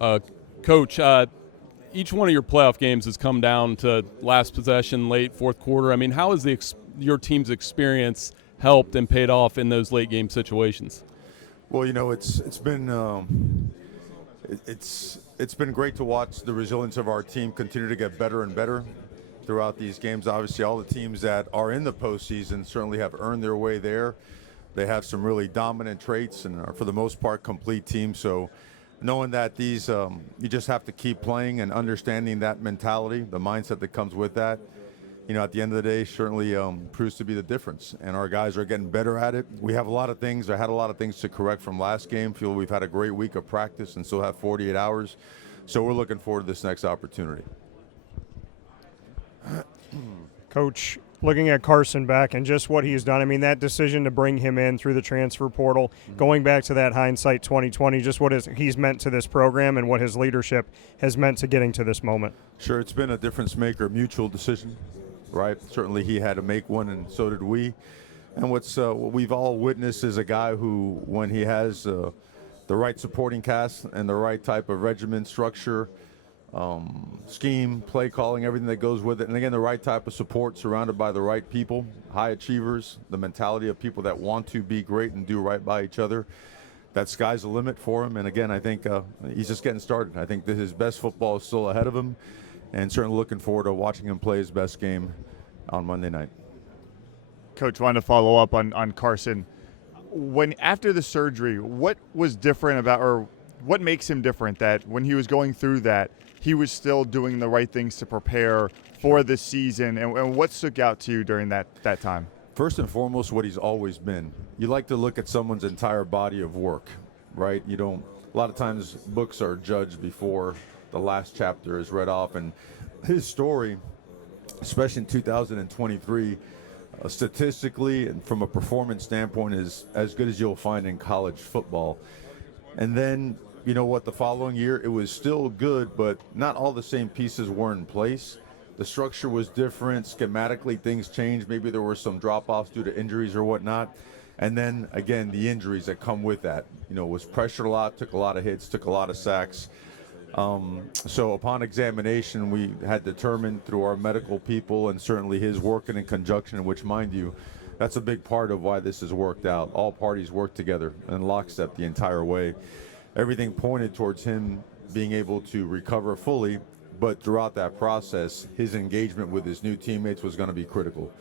Coach, each one of your playoff games has come down to last possession, late fourth quarter. I mean, how has your team's experience helped and paid off in those late game situations? Well, it's been it's been great to watch the resilience of our team continue to get better and better throughout these games. Obviously, all the teams that are in the postseason certainly have earned their way there. They have some really dominant traits and are, for the most part, complete teams. So knowing that these, you just have to keep playing and understanding that mentality, the mindset that comes with that, at the end of the day, certainly proves to be the difference. And our guys are getting better at it. We have a lot of things, I had a lot of things to correct from last game. Feel we've had a great week of practice and still have 48 hours. So we're looking forward to this next opportunity. Coach, looking at Carson Beck and just what he's done, I mean, that decision to bring him in through the transfer portal, going back to that hindsight 2020, just what he's meant to this program and what his leadership has meant to getting to this moment. Sure, it's been a difference maker, mutual decision, right? Certainly he had to make one, and so did we. And what we've all witnessed is a guy who, when he has the right supporting cast and the right type of regimen structure, scheme, play calling, everything that goes with it, and again, the right type of support surrounded by the right people, high achievers, the mentality of people that want to be great and do right by each other, that sky's the limit for him. And again, I think he's just getting started. I think that his best football is still ahead of him, and certainly looking forward to watching him play his best game on Monday night. Coach, wanted to follow up on Carson. When after the surgery, what was different about, or what makes him different that when he was going through that, he was still doing the right things to prepare for the season, and what stuck out to you during that time? First and foremost, what he's always been. You like to look at someone's entire body of work, right? You don't. A lot of times, books are judged before the last chapter is read off, and his story, especially in 2023, statistically and from a performance standpoint, is as good as you'll find in college football. And then, you know what, the following year, it was still good, but not all the same pieces were in place. The structure was different. Schematically, things changed. Maybe there were some drop-offs due to injuries or whatnot. And then, again, the injuries that come with that. Was pressured a lot, took a lot of hits, took a lot of sacks. So upon examination, we had determined through our medical people and certainly his working in conjunction, which, mind you, that's a big part of why this has worked out. All parties work together in lockstep the entire way. Everything pointed towards him being able to recover fully, but throughout that process, his engagement with his new teammates was going to be critical.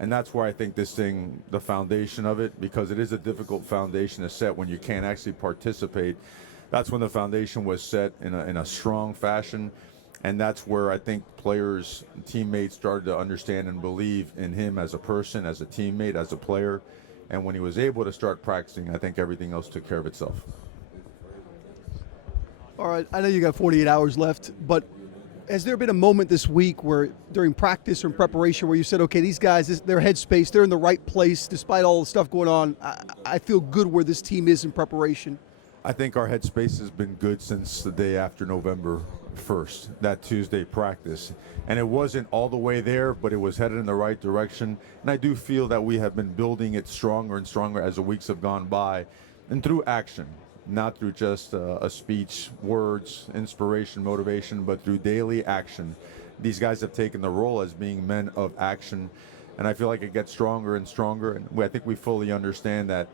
And that's where I think this thing, the foundation of it, because it is a difficult foundation to set when you can't actually participate, that's when the foundation was set in a strong fashion. And that's where I think players, teammates started to understand and believe in him as a person, as a teammate, as a player. And when he was able to start practicing, I think everything else took care of itself. All right, I know you got 48 hours left, but has there been a moment this week where during practice or in preparation where you said, okay, these guys, their headspace, they're in the right place despite all the stuff going on. I feel good where this team is in preparation? I think our headspace has been good since the day after November 1st, that Tuesday practice. And it wasn't all the way there, but it was headed in the right direction. And I do feel that we have been building it stronger and stronger as the weeks have gone by, and through action. Not through just a speech, words, inspiration, motivation, but through daily action. These guys have taken the role as being men of action, and I feel like it gets stronger and stronger. And I think we fully understand that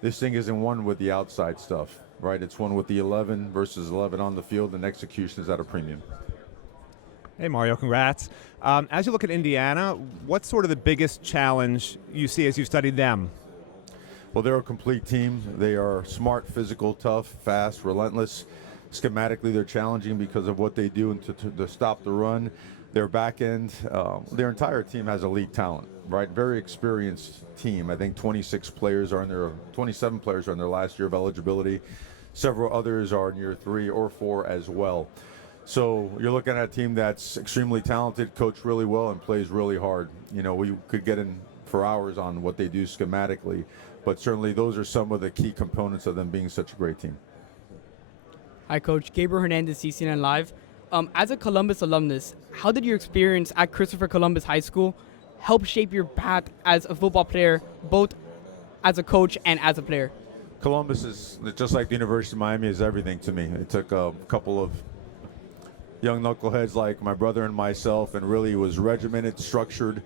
this thing isn't one with the outside stuff, right? It's one with the 11 versus 11 on the field, and execution is at a premium. Hey, Mario, congrats. As you look at Indiana, what's sort of the biggest challenge you see as you've studied them? Well, they're a complete team. They are smart, physical, tough, fast, relentless. Schematically, they're challenging because of what they do and to stop the run. Their back end, their entire team has elite talent, right? Very experienced team. I think 27 players are in their last year of eligibility. Several others are in year 3 or 4 as well. So you're looking at a team that's extremely talented, coached really well, and plays really hard. We could get in for hours on what they do schematically, but certainly those are some of the key components of them being such a great team. Hi, Coach. Gabriel Hernandez, CCNN Live. As a Columbus alumnus, how did your experience at Christopher Columbus High School help shape your path as a football player, both as a coach and as a player? Columbus is just like the University of Miami is everything to me. It took a couple of young knuckleheads like my brother and myself, and really was regimented, structured.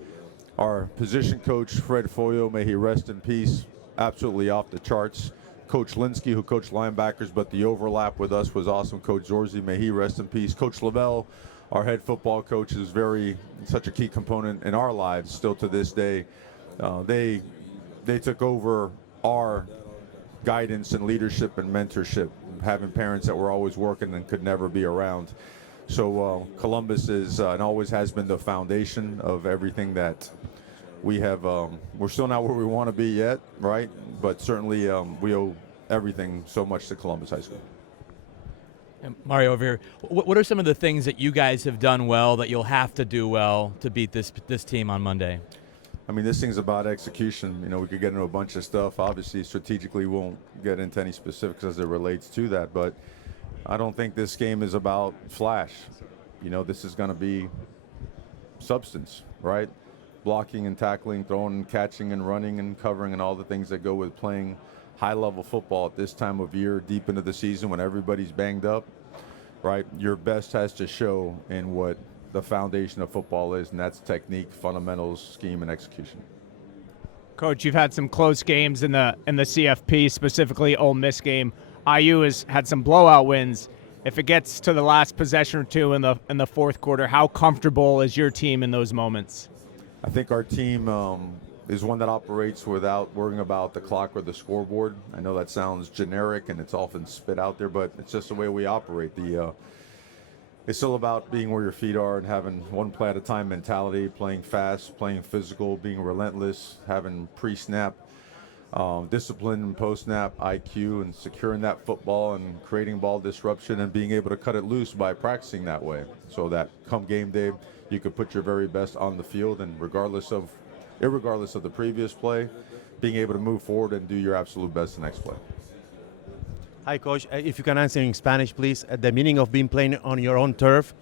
Our position coach, Fred Foyo, may he rest in peace, absolutely off the charts. Coach Linsky, who coached linebackers, but the overlap with us was awesome. Coach Zorzi, may he rest in peace. Coach Lavelle, our head football coach, is such a key component in our lives still to this day. They took over our guidance and leadership and mentorship, having parents that were always working and could never be around. So Columbus is and always has been the foundation of everything that we have. We're still not where we want to be yet, right? But certainly we owe everything so much to Columbus High School. And Mario, over here, what are some of the things that you guys have done well that you'll have to do well to beat this team on Monday? I mean, this thing's about execution. We could get into a bunch of stuff. Obviously, strategically, won't get into any specifics as it relates to that. But I don't think this game is about flash. This is going to be substance, right? Blocking and tackling, throwing and catching and running and covering and all the things that go with playing high-level football at this time of year, deep into the season when everybody's banged up, right? Your best has to show in what the foundation of football is, and that's technique, fundamentals, scheme, and execution. Coach, you've had some close games in the CFP, specifically Ole Miss game. IU has had some blowout wins. If it gets to the last possession or two in the fourth quarter, how comfortable is your team in those moments? I think our team is one that operates without worrying about the clock or the scoreboard. I know that sounds generic and it's often spit out there, but it's just the way we operate. It's still about being where your feet are and having one play at a time mentality, playing fast, playing physical, being relentless, having pre-snap discipline and post-snap IQ, and securing that football and creating ball disruption and being able to cut it loose by practicing that way, so that come game day you could put your very best on the field, and irregardless of the previous play, being able to move forward and do your absolute best the next play. Hi, Coach. If you can answer in Spanish, please, the meaning of being playing on your own turf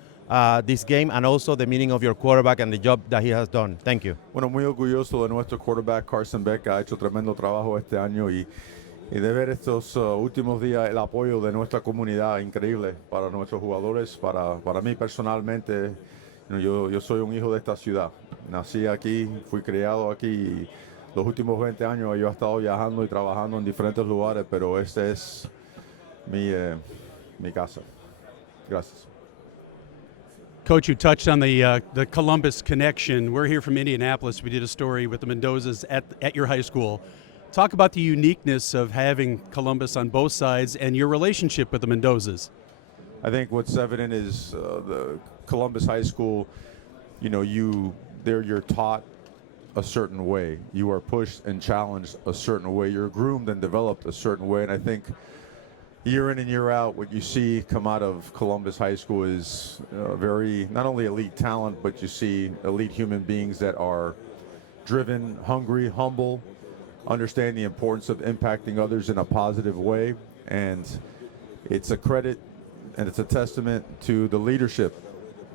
this game, and also the meaning of your quarterback and the job that he has done. Thank you. Bueno, muy orgulloso de nuestro quarterback Carson Beck, ha hecho tremendo trabajo este año y de ver estos últimos días el apoyo de nuestra comunidad increíble para nuestros jugadores, para mí personalmente. Yo soy un hijo de esta ciudad. Nací aquí, fui criado aquí y los últimos 20 años yo he estado viajando y trabajando en diferentes lugares, pero este es mi casa. Gracias. Coach, you touched on the Columbus connection. We're here from Indianapolis. We did a story with the Mendozas at your high school. Talk about the uniqueness of having Columbus on both sides and your relationship with the Mendozas. I think what's evident is the Columbus High School, you're taught a certain way. You are pushed and challenged a certain way. You're groomed and developed a certain way. And I think year in and year out, what you see come out of Columbus High School is very, not only elite talent, but you see elite human beings that are driven, hungry, humble, understand the importance of impacting others in a positive way. And it's a credit and it's a testament to the leadership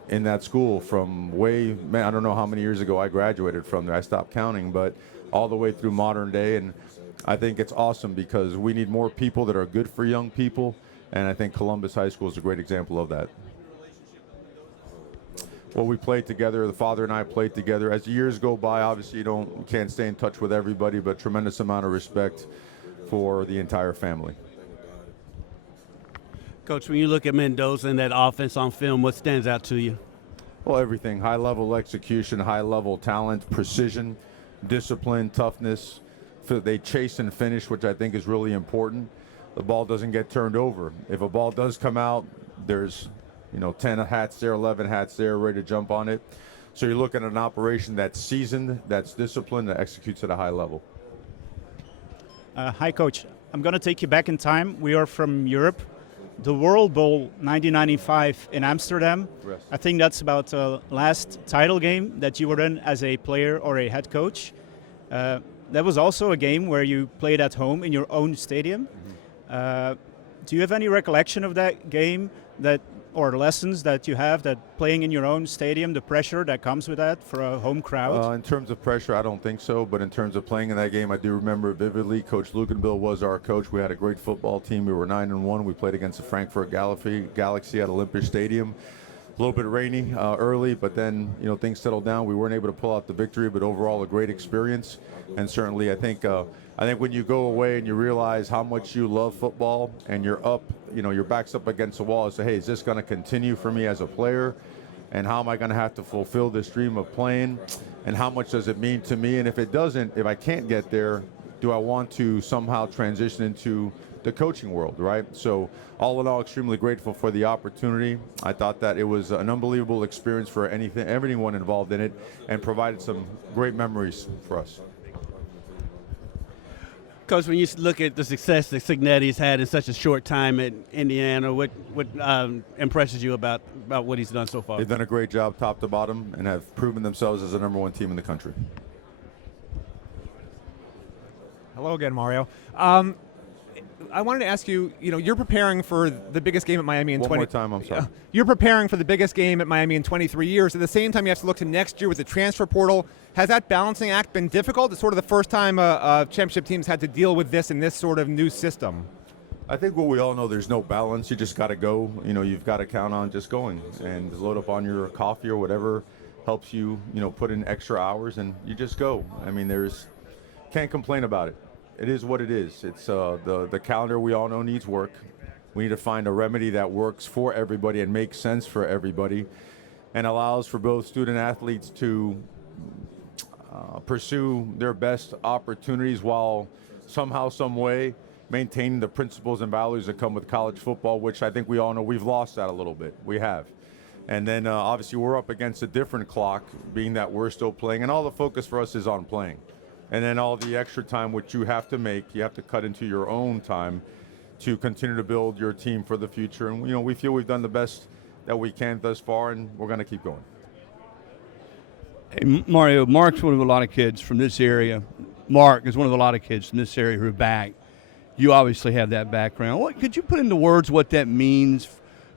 in that school from I don't know how many years ago I graduated from there. I stopped counting, but all the way through modern day. And I think it's awesome because we need more people that are good for young people, and I think Columbus High School is a great example of that. Well, we played together. The father and I played together. As the years go by, obviously you can't stay in touch with everybody, but tremendous amount of respect for the entire family. Coach, when you look at Mendoza and that offense on film, what stands out to you? Well, everything. High-level execution, high-level talent, precision, discipline, toughness. They chase and finish, which I think is really important. The ball doesn't get turned over. If a ball does come out, there's 10 hats there, 11 hats there, ready to jump on it. So you're looking at an operation that's seasoned, that's disciplined, that executes at a high level. Hi, Coach. I'm going to take you back in time. We are from Europe. The World Bowl 1995 in Amsterdam. Yes. I think that's about the last title game that you were in as a player or a head coach. That was also a game where you played at home in your own stadium. Mm-hmm. Do you have any recollection of that game that or lessons that you have that playing in your own stadium, the pressure that comes with that for a home crowd? In terms of pressure, I don't think so. But in terms of playing in that game, I do remember it vividly. Coach Lukenbill was our coach. We had a great football team. We were 9-1. We played against the Frankfurt Galaxy at Olympic Stadium. A little bit rainy early, but then things settled down. We weren't able to pull out the victory, but overall a great experience. And certainly, I think when you go away and you realize how much you love football, and you're up, your back's up against the wall, and say, hey, is this going to continue for me as a player? And how am I going to have to fulfill this dream of playing? And how much does it mean to me? And if it doesn't, if I can't get there, do I want to somehow transition into the coaching world, right? So all in all, extremely grateful for the opportunity. I thought that it was an unbelievable experience for everyone involved in it, and provided some great memories for us. Coach, when you look at the success that Cignetti's had in such a short time at Indiana, what impresses you about what he's done so far? They've done a great job top to bottom and have proven themselves as the number one team in the country. Hello again, Mario. I wanted to ask you, you're preparing for the biggest game at Miami in One more time, I'm sorry. You're preparing for the biggest game at Miami in 23 years. At the same time, you have to look to next year with the transfer portal. Has that balancing act been difficult? It's sort of the first time championship teams had to deal with this in this sort of new system. I think what we all know, there's no balance. You just got to go. You've got to count on just going and load up on your coffee or whatever helps you, put in extra hours, and you just go. I mean, can't complain about it. It is what it is. It's the calendar we all know needs work. We need to find a remedy that works for everybody and makes sense for everybody, and allows for both student athletes to pursue their best opportunities while somehow, some way, maintaining the principles and values that come with college football, which I think we all know we've lost that a little bit. We have. And then obviously we're up against a different clock, being that we're still playing, and all the focus for us is on playing. And then all the extra time which you have to make, you have to cut into your own time to continue to build your team for the future. And we feel we've done the best that we can thus far, and we're going to keep going. Hey, Mario, Mark's one of a lot of kids from this area. Mark is one of a lot of kids from this area who are back. You obviously have that background. Could you put into words what that means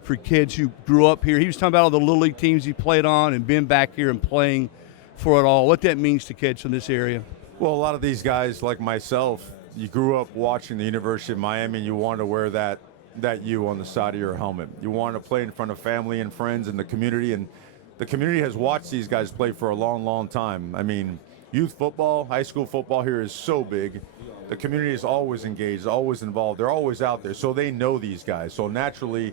for kids who grew up here? He was talking about all the Little League teams he played on and been back here and playing for it all. What that means to kids from this area? Well, a lot of these guys, like myself, you grew up watching the University of Miami, and you wanted to wear that U on the side of your helmet. You wanted to play in front of family and friends and the community, and the community has watched these guys play for a long, long time. I mean, youth football, high school football here is so big. The community is always engaged, always involved. They're always out there, so they know these guys. So naturally,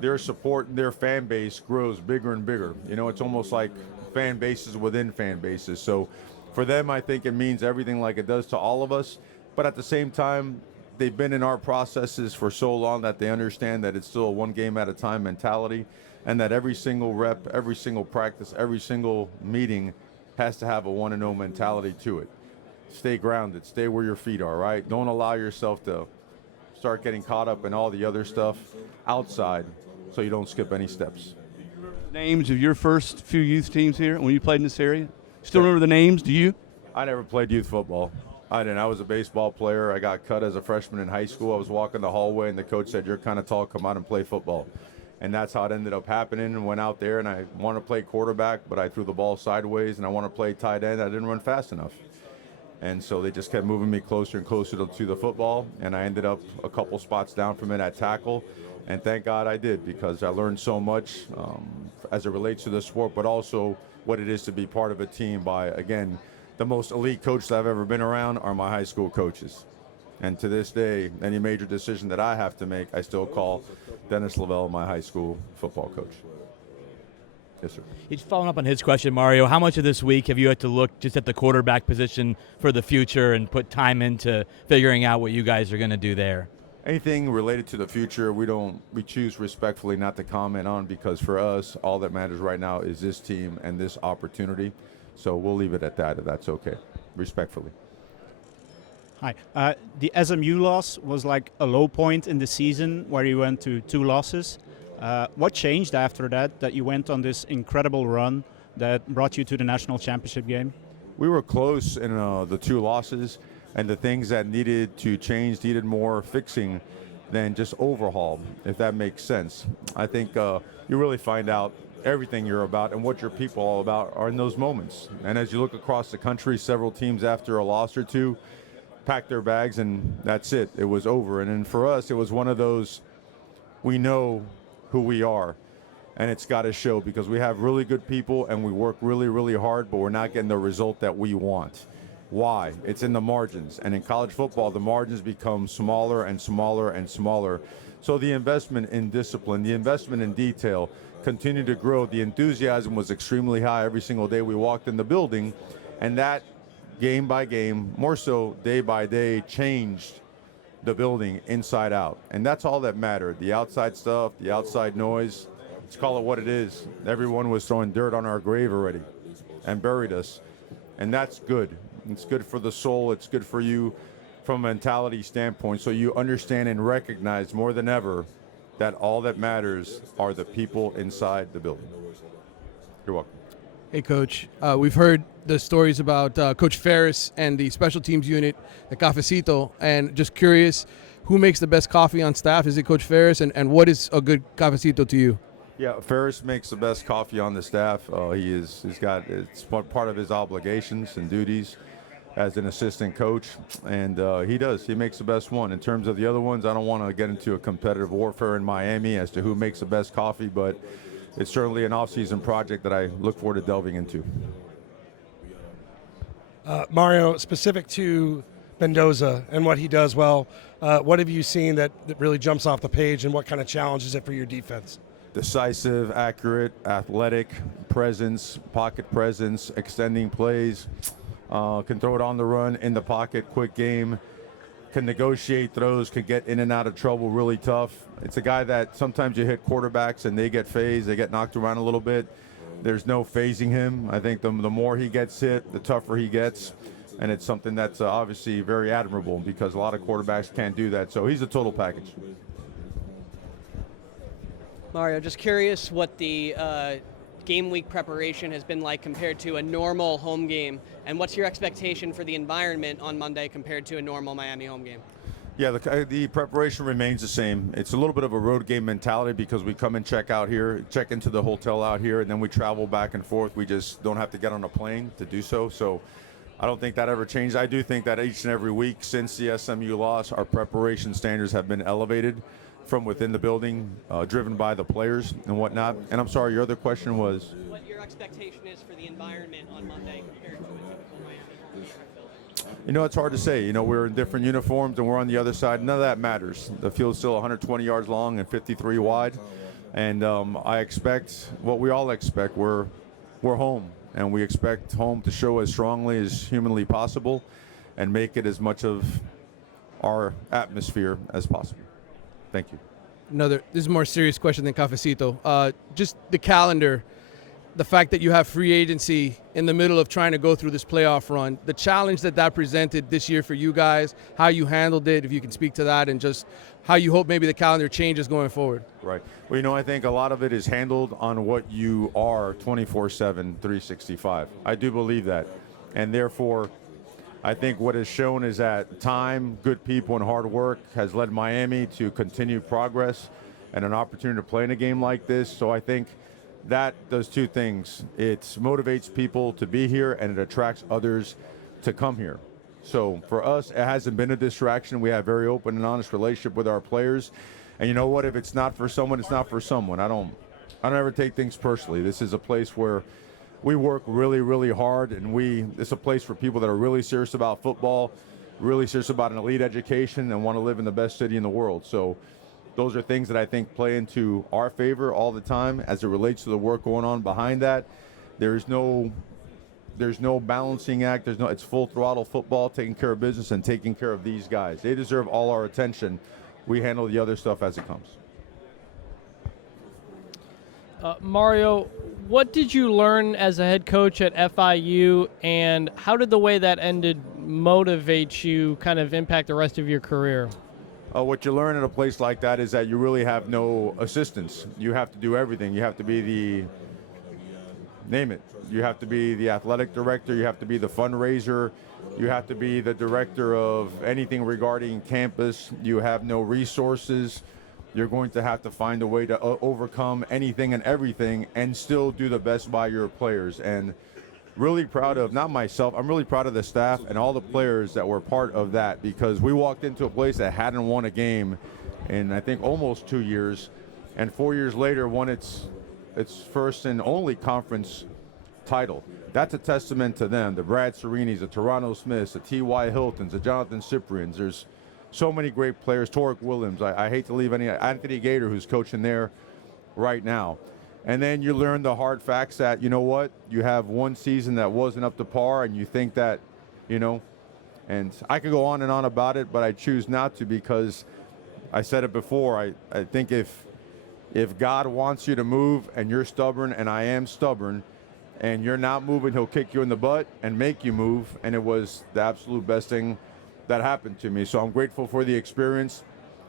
their support and their fan base grows bigger and bigger. It's almost like fan bases within fan bases. So for them, I think it means everything like it does to all of us. But at the same time, they've been in our processes for so long that they understand that it's still a one game at a time mentality, and that every single rep, every single practice, every single meeting has to have a 1-0 mentality to it. Stay grounded. Stay where your feet are, right? Don't allow yourself to start getting caught up in all the other stuff outside, so you don't skip any steps. Names of your first few youth teams here when you played in this area? Still remember the names? Do you? I never played youth football. I didn't. I was a baseball player. I got cut as a freshman in high school. I was walking the hallway, and the coach said, "You're kind of tall. Come out and play football." And that's how it ended up happening. And went out there, and I wanted to play quarterback, but I threw the ball sideways, and I wanted to play tight end. I didn't run fast enough. And so they just kept moving me closer and closer to the football, and I ended up a couple spots down from it at tackle. And thank God I did, because I learned so much as it relates to the sport, but also what it is to be part of a team by, again, the most elite coaches I've ever been around are my high school coaches. And to this day, any major decision that I have to make, I still call Dennis Lavelle my high school football coach. Yes, sir. He's following up on his question, Mario. How much of this week have you had to look just at the quarterback position for the future and put time into figuring out what you guys are going to do there? Anything related to the future, we choose respectfully not to comment on, because for us, all that matters right now is this team and this opportunity. So we'll leave it at that, if that's okay, respectfully. Hi. The SMU loss was like a low point in the season where you went to 2 losses. What changed after that you went on this incredible run that brought you to the national championship game? We were close in the 2 losses, and the things that needed to change, needed more fixing than just overhaul, if that makes sense. I think you really find out everything you're about and what your people are all about are in those moments. And as you look across the country, several teams after a loss or two packed their bags and that's it. It was over. And then for us, it was one of those, we know who we are. And it's got to show because we have really good people and we work really, really hard, but we're not getting the result that we want. Why? It's in the margins. And in college football, the margins become smaller and smaller and smaller. So the investment in discipline, the investment in detail continue to grow. The enthusiasm was extremely high every single day we walked in the building. And that game by game, more so day by day, changed the building inside out. And that's all that mattered. The outside stuff, the outside noise, let's call it what it is. Everyone was throwing dirt on our grave already and buried us. And that's good. It's good for the soul. It's good for you from a mentality standpoint. So you understand and recognize more than ever that all that matters are the people inside the building. You're welcome. Hey, Coach. We've heard the stories about Coach Ferris and the special teams unit, the Cafecito, and just curious, who makes the best coffee on staff? Is it Coach Ferris? And what is a good Cafecito to you? Yeah, Ferris makes the best coffee on the staff. He's got, it's part of his obligations and duties as an assistant coach, and he makes the best one. In terms of the other ones, I don't want to get into a competitive warfare in Miami as to who makes the best coffee, but it's certainly an off-season project that I look forward to delving into. Mario, specific to Mendoza and what he does well, what have you seen that really jumps off the page, and what kind of challenge is it for your defense? Decisive, accurate, athletic, presence, pocket presence, extending plays, can throw it on the run, in the pocket, quick game, can negotiate throws, can get in and out of trouble really tough. It's a guy that sometimes you hit quarterbacks and they get phased, they get knocked around a little bit. There's no phasing him. I think the more he gets hit, the tougher he gets. And it's something that's obviously very admirable because a lot of quarterbacks can't do that. So he's a total package. Mario, just curious what the game week preparation has been like compared to a normal home game, and what's your expectation for the environment on Monday compared to a normal Miami home game? Yeah, the preparation remains the same. It's a little bit of a road game mentality because we come and check out here, check into the hotel out here, and then we travel back and forth. We just don't have to get on a plane to do so. So I don't think that ever changed. I do think that each and every week since the SMU loss, our preparation standards have been elevated from within the building, driven by the players and whatnot. And I'm sorry, your other question was? What your expectation is for the environment on Monday compared to a typical Miami home game? You know, it's hard to say. You know, we're in different uniforms and we're on the other side. None of that matters. The field's still 120 yards long and 53 wide. And I expect what we all expect. We're home, and we expect home to show as strongly as humanly possible and make it as much of our atmosphere as possible. Thank you. This is a more serious question than Cafecito. Just the calendar, the fact that you have free agency in the middle of trying to go through this playoff run, the challenge that presented this year for you guys, how you handled it, if you can speak to that, and just how you hope maybe the calendar changes going forward. Right. Well, you know, I think a lot of it is handled on what you are 24/7, 365. I do believe that. And therefore, I think what is shown is that time, good people, and hard work has led Miami to continued progress and an opportunity to play in a game like this. So I think that does two things. It motivates people to be here, and it attracts others to come here. So for us, it hasn't been a distraction. We have a very open and honest relationship with our players. And you know what? If it's not for someone, it's not for someone. I don't ever take things personally. This is a place where we work really, really hard, and it's a place for people that are really serious about football, really serious about an elite education, and want to live in the best city in the world. So those are things that I think play into our favor all the time as it relates to the work going on behind that. There's no balancing act. It's full throttle football, taking care of business and taking care of these guys. They deserve all our attention. We handle the other stuff as it comes. Mario, what did you learn as a head coach at FIU, and how did the way that ended motivate you, kind of impact the rest of your career? What you learn at a place like that is that you really have no assistants. You have to do everything. You have to be name it. You have to be the athletic director, you have to be the fundraiser, you have to be the director of anything regarding campus. You have no resources. You're going to have to find a way to overcome anything and everything and still do the best by your players. And really proud of, not myself, I'm really proud of the staff and all the players that were part of that, because we walked into a place that hadn't won a game in, I think, almost 2 years, and 4 years later won its first and only conference title. That's a testament to them, the Brad Serinis, the Toronto Smiths, the T.Y. Hiltons, the Jonathan Cyprians. There's so many great players. Torek Williams, I hate to leave any, Anthony Gator, who's coaching there right now. And then you learn the hard facts that, you know what, you have one season that wasn't up to par, and you think that, you know, and I could go on and on about it, but I choose not to, because I said it before, I think if God wants you to move and you're stubborn, and I am stubborn, and you're not moving, he'll kick you in the butt and make you move. And it was the absolute best thing that happened to me. So I'm grateful for the experience.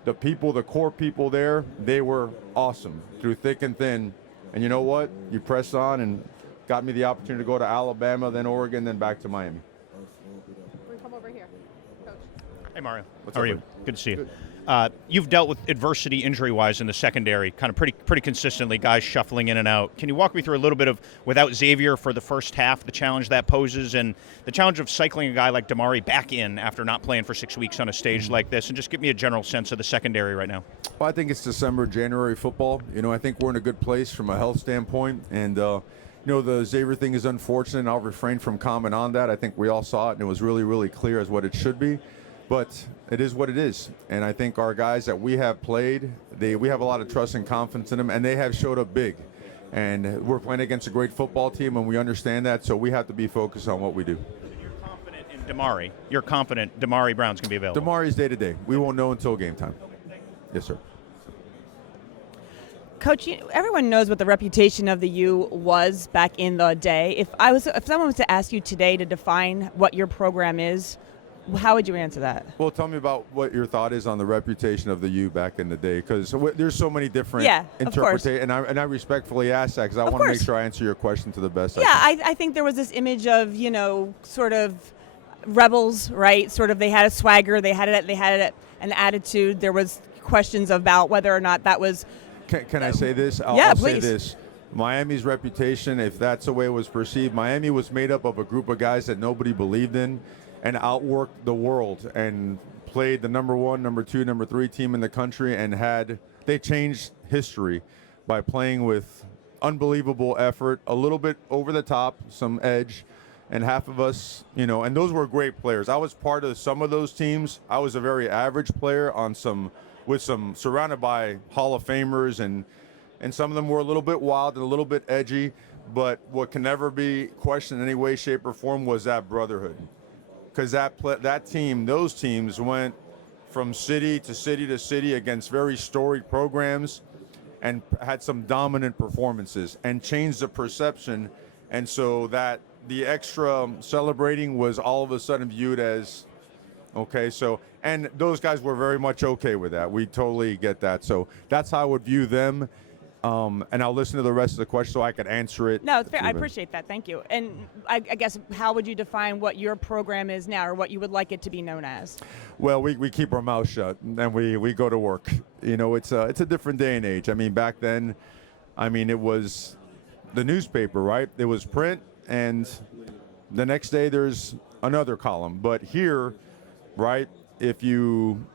The people, the core people there, they were awesome through thick and thin. And you know what? You press on and got me the opportunity to go to Alabama, then Oregon, then back to Miami. We come over here, Coach. Hey, Mario. What's How up, are you? buddy? Good to see you. You've dealt with adversity injury-wise in the secondary kind of pretty consistently, guys shuffling in and out. Can you walk me through a little bit of, without Xavier for the first half, the challenge that poses, and the challenge of cycling a guy like Damari back in after not playing for 6 weeks on a stage like this, and just give me a general sense of the secondary right now? Well, I think it's December, January football. You know, I think we're in a good place from a health standpoint. And, you know, the Xavier thing is unfortunate, and I'll refrain from comment on that. I think we all saw it, and it was really, really clear as what it should be. But it is what it is. And I think our guys that we have played, we have a lot of trust and confidence in them, and they have showed up big. And we're playing against a great football team, and we understand that, so we have to be focused on what we do. You're confident in Damari. You're confident Damari Brown's going to be available. Damari's day-to-day. We won't know until game time. Yes, sir. Coach, everyone knows what the reputation of the U was back in the day. If someone was to ask you today to define what your program is, how would you answer that? Well, tell me about what your thought is on the reputation of the U back in the day, because there's so many different interpretations, and I respectfully ask that because I want to make sure I answer your question to the best. I think there was this image of, you know, sort of rebels, right? Sort of they had a swagger, they had an attitude. There was questions about whether or not that was. Can I say this? I'll say this. Miami's reputation, if that's the way it was perceived, Miami was made up of a group of guys that nobody believed in, and outworked the world and played the number 1, number 2, number 3 team in the country, and they changed history by playing with unbelievable effort, a little bit over the top, some edge, and half of us, you know, and those were great players. I was part of some of those teams. I was a very average player surrounded by Hall of Famers, and some of them were a little bit wild and a little bit edgy, but what can never be questioned in any way, shape, or form was that brotherhood. Because those teams went from city to city to city against very storied programs and had some dominant performances and changed the perception. And so that the extra celebrating was all of a sudden viewed as, okay, so, and those guys were very much okay with that. We totally get that. So that's how I would view them. And I'll listen to the rest of the question so I can answer it. No, it's fair. I appreciate that. Thank you. And I guess, how would you define what your program is now, or what you would like it to be known as? Well, we keep our mouth shut, and we go to work. You know, it's a different day and age. I mean, back then, it was the newspaper, right? It was print, and the next day there's another column. But here, right, if you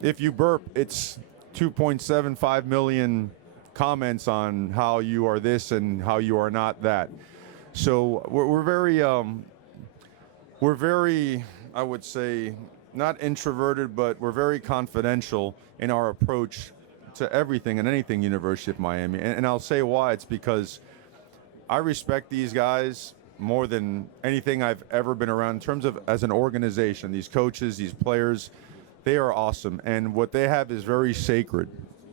burp, it's 2.75 million comments on how you are this and how you are not that. So we're very, I would say, not introverted, but we're very confidential in our approach to everything and anything University of Miami. And I'll say why. It's because I respect these guys more than anything I've ever been around in terms of as an organization. These coaches, these players, they are awesome, and what they have is very sacred.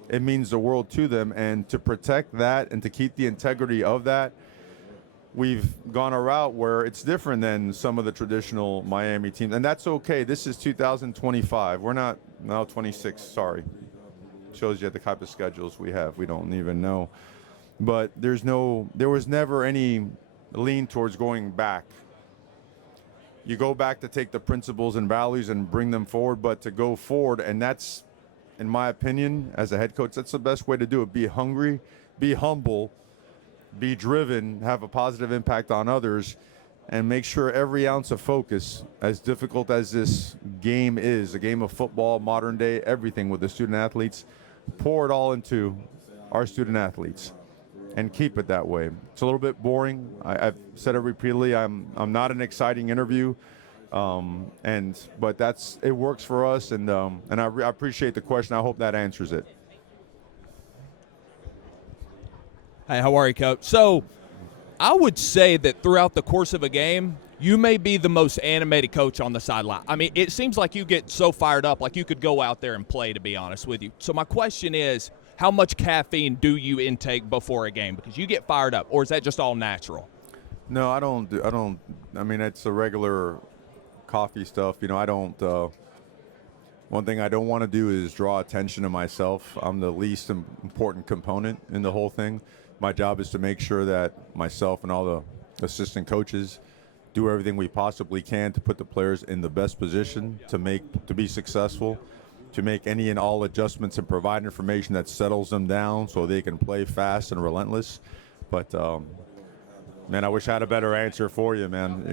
It means the world to them, and to protect that and to keep the integrity of that, we've gone a route where it's different than some of the traditional Miami teams, and that's okay. This is 2025. We're not, now 26, sorry. Shows you the type of schedules we have. We don't even know. but there was never any lean towards going back. You go back to take the principles and values and bring them forward, but to go forward, and that's, in my opinion, as a head coach, that's the best way to do it. Be hungry, be humble, be driven, have a positive impact on others, and make sure every ounce of focus, as difficult as this game is, a game of football, modern day, everything with the student athletes, pour it all into our student athletes and keep it that way. It's a little bit boring. I've said it repeatedly. I'm not an exciting interview, but it works for us, and I appreciate the question. I hope that answers it. Hey, how are you, Coach? So I would say that throughout the course of a game, you may be the most animated coach on the sideline. I mean, it seems like you get so fired up, like you could go out there and play, to be honest with you. So my question is, how much caffeine do you intake before a game? Because you get fired up, or is that just all natural? No, I don't. I mean, it's a regular coffee stuff. I don't. One thing I don't want to do is draw attention to myself. I'm the least important component in the whole thing. My job is to make sure that myself and all the assistant coaches do everything we possibly can to put the players in the best position to be successful, to make any and all adjustments and provide information that settles them down so they can play fast and relentless. But, man, I wish I had a better answer for you, man.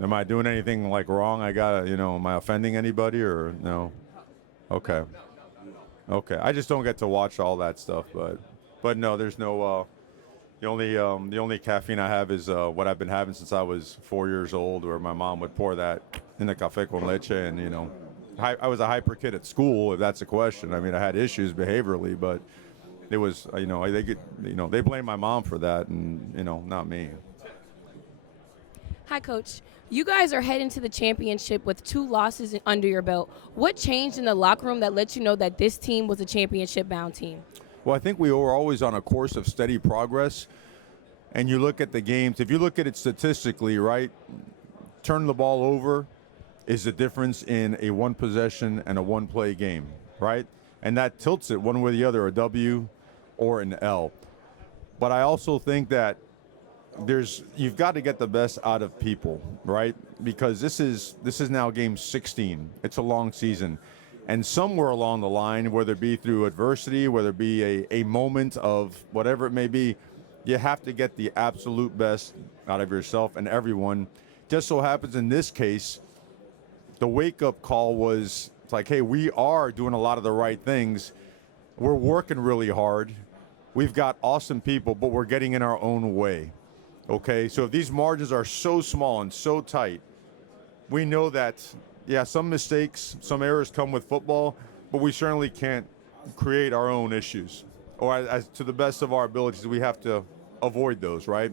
Am I doing anything wrong? Am I offending anybody or no? Okay. I just don't get to watch all that stuff, but no, there's no. The only caffeine I have is what I've been having since I was 4 years old, where my mom would pour that in the café con leche, and I was a hyper kid at school, if that's a question. I mean, I had issues behaviorally, but it was, they blame my mom for that, and not me. Hi, Coach. You guys are heading to the championship with 2 losses under your belt. What changed in the locker room that let you know that this team was a championship-bound team? Well, I think we were always on a course of steady progress. And you look at the games, if you look at it statistically, right, turn the ball over is the difference in a one possession and a one play game, right? And that tilts it one way or the other, a W or an L. But I also think that you've got to get the best out of people, right? Because this is now game 16. It's a long season. And somewhere along the line, whether it be through adversity, whether it be a moment of whatever it may be, you have to get the absolute best out of yourself and everyone. Just so happens in this case, the wake-up call was, it's like, hey, we are doing a lot of the right things. We're working really hard. We've got awesome people, but we're getting in our own way. Okay, so if these margins are so small and so tight, we know that, yeah, some mistakes, some errors come with football, but we certainly can't create our own issues. Or as to the best of our abilities, we have to avoid those, right?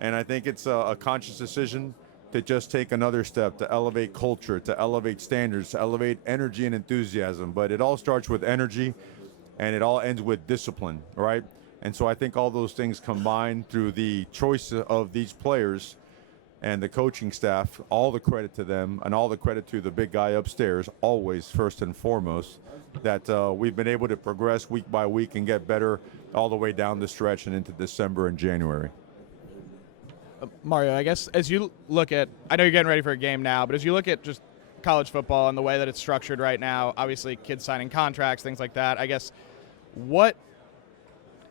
And I think it's a conscious decision to just take another step, to elevate culture, to elevate standards, to elevate energy and enthusiasm. But it all starts with energy, and it all ends with discipline, right? And so I think all those things combined through the choice of these players and the coaching staff, all the credit to them and all the credit to the big guy upstairs, always first and foremost, that we've been able to progress week by week and get better all the way down the stretch and into December and January. Mario, I guess as you look at, I know you're getting ready for a game now, but as you look at just college football and the way that it's structured right now, obviously kids signing contracts, things like that, I guess what,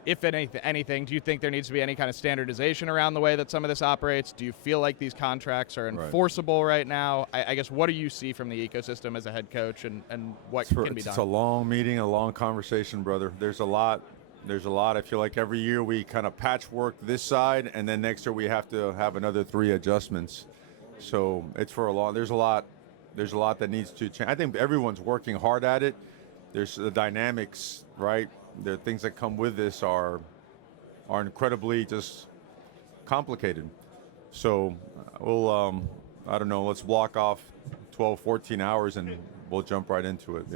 if anything, do you think there needs to be any kind of standardization around the way that some of this operates? Do you feel like these contracts are enforceable right now? I guess what do you see from the ecosystem as a head coach and what can be done? It's a long meeting, a long conversation, brother. There's a lot. I feel like every year we kind of patchwork this side, and then next year we have to have another 3 adjustments. So it's for a long. There's a lot that needs to change. I think everyone's working hard at it. There's the dynamics, right? The things that come with this are incredibly just complicated. So we'll, I don't know, let's block off 12, 14 hours and we'll jump right into it,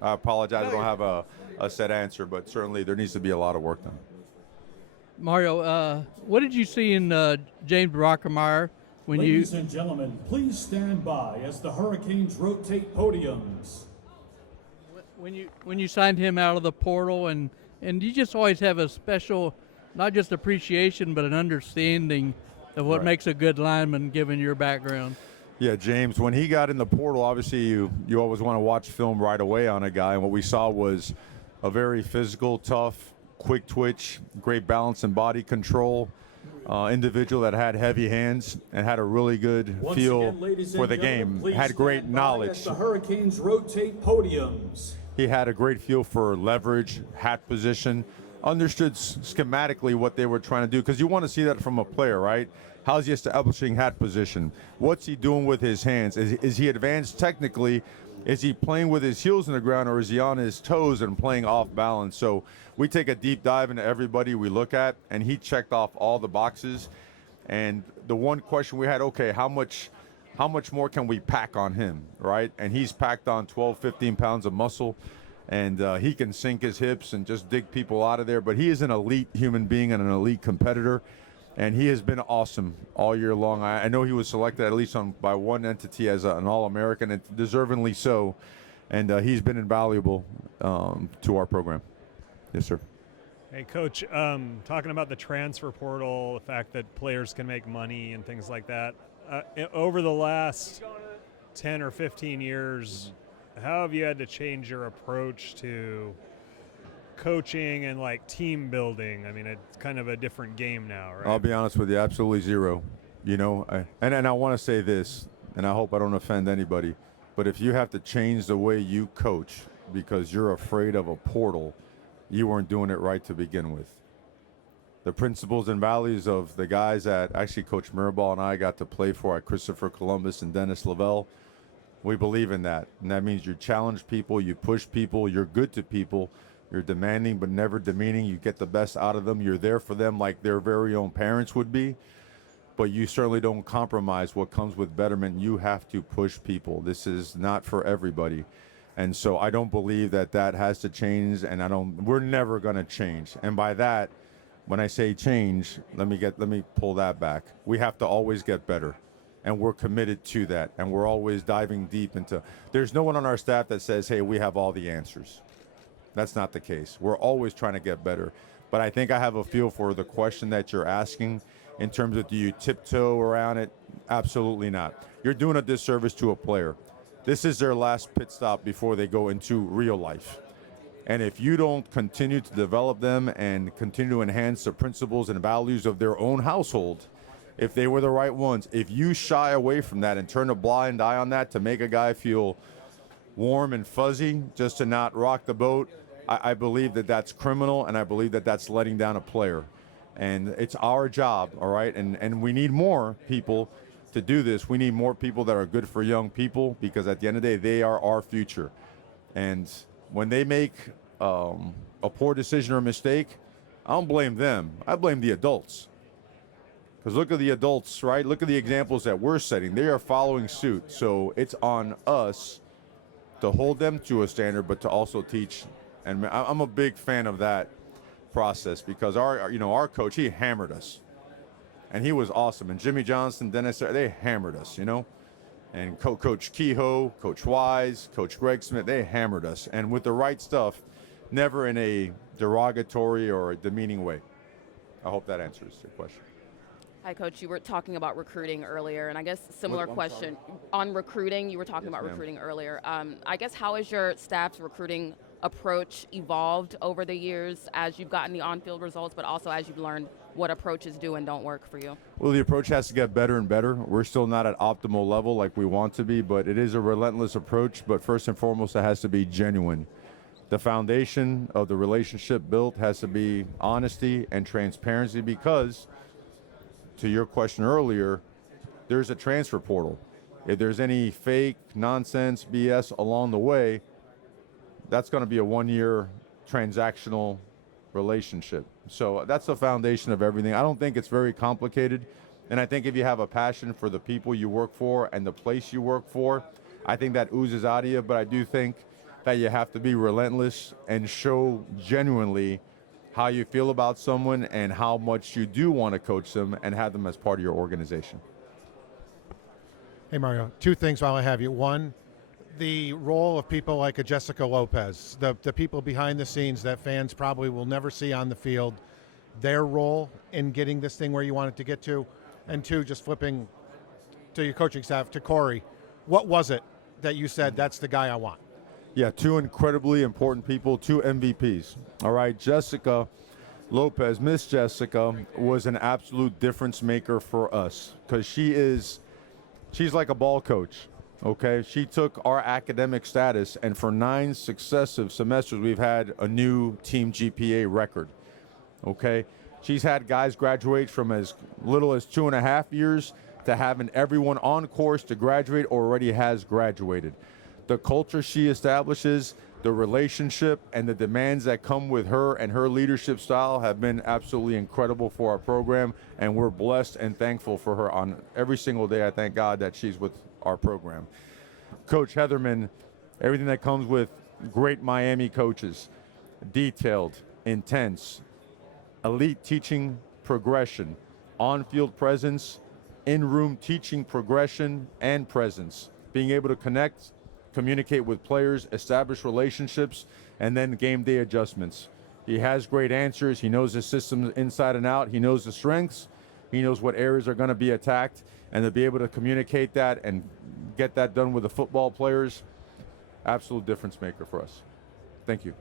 I apologize, I don't have a set answer, but certainly there needs to be a lot of work done. Mario, what did you see in James Brockermeyer when Ladies and gentlemen, please stand by as the Hurricanes rotate podiums. When you signed him out of the portal, and you just always have a special not just appreciation, but an understanding of what Right. makes a good lineman given your background. Yeah, James, when he got in the portal, obviously you always want to watch film right away on a guy, and what we saw was a very physical, tough, quick twitch, great balance and body control, individual that had heavy hands and had a really good Once feel again, ladies and for the gentlemen, game, please had great stand by knowledge. as the Hurricanes rotate podiums. He had a great feel for leverage, hat position, understood schematically what they were trying to do, because you want to see that from a player, right? How's he establishing hat position? What's he doing with his hands? Is he advanced technically? Is he playing with his heels in the ground, or is he on his toes and playing off balance? So we take a deep dive into everybody we look at, and he checked off all the boxes. And the one question we had, okay, how much more can we pack on him, right? And he's packed on 12, 15 pounds of muscle, and he can sink his hips and just dig people out of there. But he is an elite human being and an elite competitor, and he has been awesome all year long. I know he was selected at least by one entity as an All-American, and deservingly so, and he's been invaluable to our program. Yes, sir. Hey, Coach, talking about the transfer portal, the fact that players can make money and things like that, over the last 10 or 15 years, how have you had to change your approach to coaching and like team building? I mean, it's kind of a different game now, right? I'll be honest with you, absolutely zero. You know, and I want to say this, and I hope I don't offend anybody, but if you have to change the way you coach because you're afraid of a portal, you weren't doing it right to begin with. The principles and values of the guys that actually Coach Mirabal and I got to play for at Christopher Columbus and Dennis Lavelle, we believe in that. And that means you challenge people, you push people, you're good to people, you're demanding but never demeaning, you get the best out of them, you're there for them like their very own parents would be, but you certainly don't compromise what comes with betterment. You have to push people. This is not for everybody. And so I don't believe that has to change, and we're never going to change. And by that, when I say change, let me pull that back. We have to always get better, and we're committed to that, and we're always diving deep into. There's no one on our staff that says, hey, we have all the answers. That's not the case. We're always trying to get better. But I think I have a feel for the question that you're asking in terms of, do you tiptoe around it? Absolutely not. You're doing a disservice to a player. This is their last pit stop before they go into real life. And if you don't continue to develop them and continue to enhance the principles and values of their own household, if they were the right ones, if you shy away from that and turn a blind eye on that to make a guy feel warm and fuzzy just to not rock the boat, I believe that that's criminal, and I believe that that's letting down a player. And it's our job, all right? And we need more people to do this. We need more people that are good for young people, because at the end of the day, they are our future. And when they make a poor decision or mistake, I don't blame them. I blame the adults. Because look at the adults, right? Look at the examples that we're setting. They are following suit. So it's on us to hold them to a standard, but to also teach. And I'm a big fan of that process, because our coach, he hammered us. And he was awesome. And Jimmy Johnson, Dennis, they hammered us, And Coach Kehoe, Coach Wise, Coach Greg Smith, they hammered us. And with the right stuff, never in a derogatory or a demeaning way. I hope that answers your question. Hi, Coach. You were talking about recruiting earlier, and I guess similar I'm question. On recruiting, you were talking about recruiting earlier. I guess how has your staff's recruiting approach evolved over the years as you've gotten the on-field results, but also as you've learned what approaches do and don't work for you? Well, the approach has to get better and better. We're still not at optimal level like we want to be, but it is a relentless approach. But first and foremost, it has to be genuine. The foundation of the relationship built has to be honesty and transparency, because, to your question earlier, there's a transfer portal. If there's any fake, nonsense, BS along the way, that's going to be a one-year transactional relationship. So that's the foundation of everything. I don't think it's very complicated. And I think if you have a passion for the people you work for and the place you work for, I think that oozes out of you. But I do think that you have to be relentless and show genuinely how you feel about someone and how much you do want to coach them and have them as part of your organization. Hey, Mario, two things while I have you. One, the role of people like a Jessica Lopez, the people behind the scenes that fans probably will never see on the field. their role in getting this thing where you want it to get to? And two, just flipping to your coaching staff, to Corey, what was it that you said, that's the guy I want? Yeah, two incredibly important people, two MVPs. All right, Jessica Lopez, Miss Jessica, was an absolute difference maker for us because she's like a ball coach, okay? She took our academic status, and for 9 successive semesters, we've had a new team GPA record, okay? She's had guys graduate from as little as 2.5 years to having everyone on course to graduate or already has graduated. The culture she establishes, the relationship, and the demands that come with her and her leadership style have been absolutely incredible for our program, and we're blessed and thankful for her on every single day. I thank God that she's with our program. Coach Heatherman, everything that comes with great Miami coaches, detailed, intense, elite teaching progression, on-field presence, in-room teaching progression and presence, being able to connect, communicate with players, establish relationships, and then game day adjustments. He has great answers. He knows his system inside and out. He knows the strengths. He knows what areas are going to be attacked, and to be able to communicate that and get that done with the football players, absolute difference maker for us. Thank you.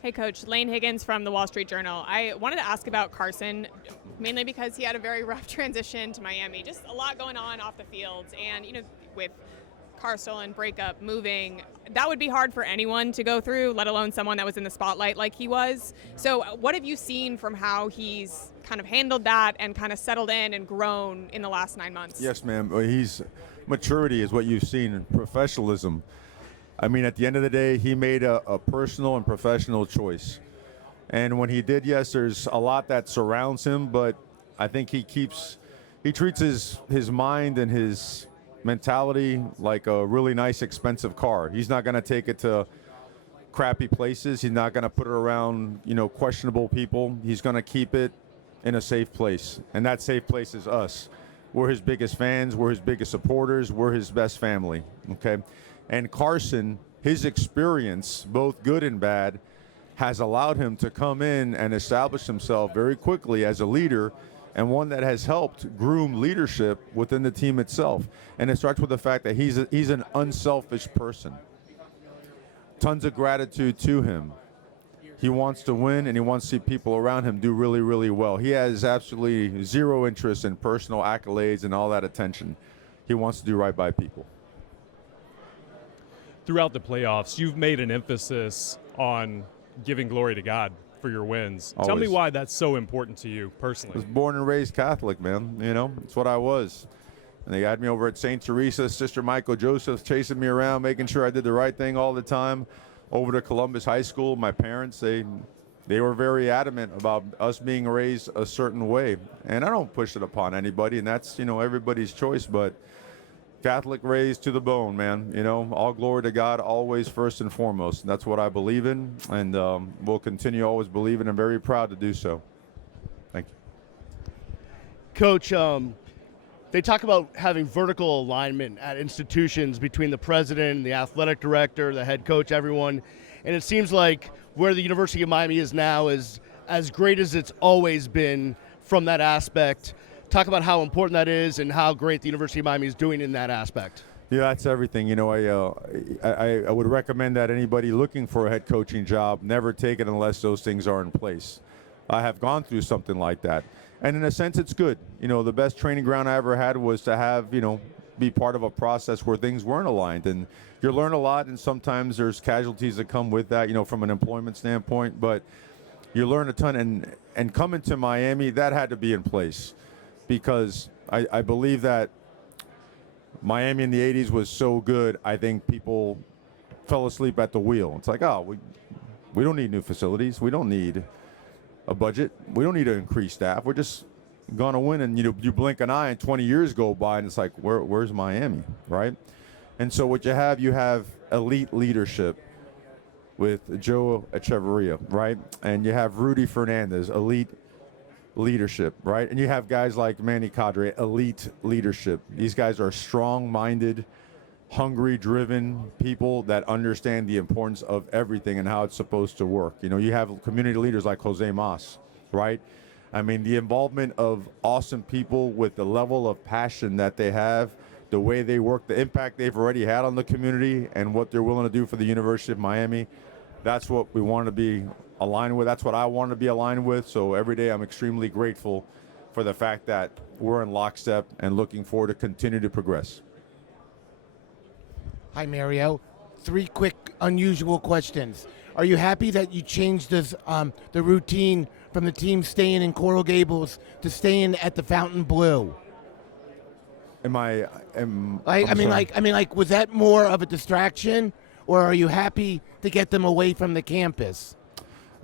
Hey, Coach. Lane Higgins from the Wall Street Journal. I wanted to ask about Carson, mainly because he had a very rough transition to Miami. Just a lot going on off the field. And, with car stolen, breakup, moving, that would be hard for anyone to go through, let alone someone that was in the spotlight like he was. So what have you seen from how he's kind of handled that and kind of settled in and grown in the last 9 months? Yes, ma'am. Maturity is what you've seen, and professionalism. I mean, at the end of the day, he made a personal and professional choice. And when he did, yes, there's a lot that surrounds him, but I think he treats his mind and his mentality like a really nice, expensive car. He's not going to take it to crappy places. He's not going to put it around, questionable people. He's going to keep it in a safe place. And that safe place is us. We're his biggest fans. We're his biggest supporters. We're his best family, okay? And Carson, his experience, both good and bad, has allowed him to come in and establish himself very quickly as a leader, and one that has helped groom leadership within the team itself. And it starts with the fact that he's an unselfish person. Tons of gratitude to him. He wants to win, and he wants to see people around him do really, really well. He has absolutely zero interest in personal accolades and all that attention. He wants to do right by people. Throughout the playoffs, you've made an emphasis on giving glory to God for your wins. Always. Tell me why that's so important to you personally. I was born and raised Catholic, man. It's what I was. And they had me over at St. Teresa, Sister Michael Joseph chasing me around, making sure I did the right thing all the time. Over to Columbus High School, my parents, they were very adamant about us being raised a certain way. And I don't push it upon anybody, and that's, everybody's choice, but Catholic raised to the bone, man. All glory to God, always first and foremost. And that's what I believe in, and we'll continue always believing. I'm very proud to do so. Thank you. Coach, they talk about having vertical alignment at institutions between the president, the athletic director, the head coach, everyone. And it seems like where the University of Miami is now is as great as it's always been from that aspect. Talk about how important that is and how great the University of Miami is doing in that aspect. Yeah, that's everything. I would recommend that anybody looking for a head coaching job never take it unless those things are in place. I have gone through something like that. And in a sense, it's good. The best training ground I ever had was to have, be part of a process where things weren't aligned. And you learn a lot, and sometimes there's casualties that come with that, from an employment standpoint. But you learn a ton. And coming to Miami, that had to be in place. Because I believe that Miami in the 80s was so good, I think people fell asleep at the wheel. It's like, we don't need new facilities. We don't need a budget. We don't need to increase staff. We're just going to win. And you blink an eye and 20 years go by, and it's like, where's Miami, right? And so what you have elite leadership with Joe Echeverria, right? And you have Rudy Fernandez, elite leadership, right? And you have guys like Manny Cadre, elite leadership. These guys are strong-minded, hungry, driven people that understand the importance of everything and how it's supposed to work. You know, you have community leaders like Jose Mas, right? I mean, the involvement of awesome people with the level of passion that they have, the way they work, the impact they've already had on the community, and what they're willing to do for the University of Miami. That's what we want to be aligned with. That's what I want to be aligned with. So every day I'm extremely grateful for the fact that we're in lockstep and looking forward to continue to progress. Hi, Mario. 3 quick, unusual questions. Are you happy that you changed this, the routine from the team staying in Coral Gables to staying at the Fountain Blue? Was that more of a distraction, or are you happy to get them away from the campus?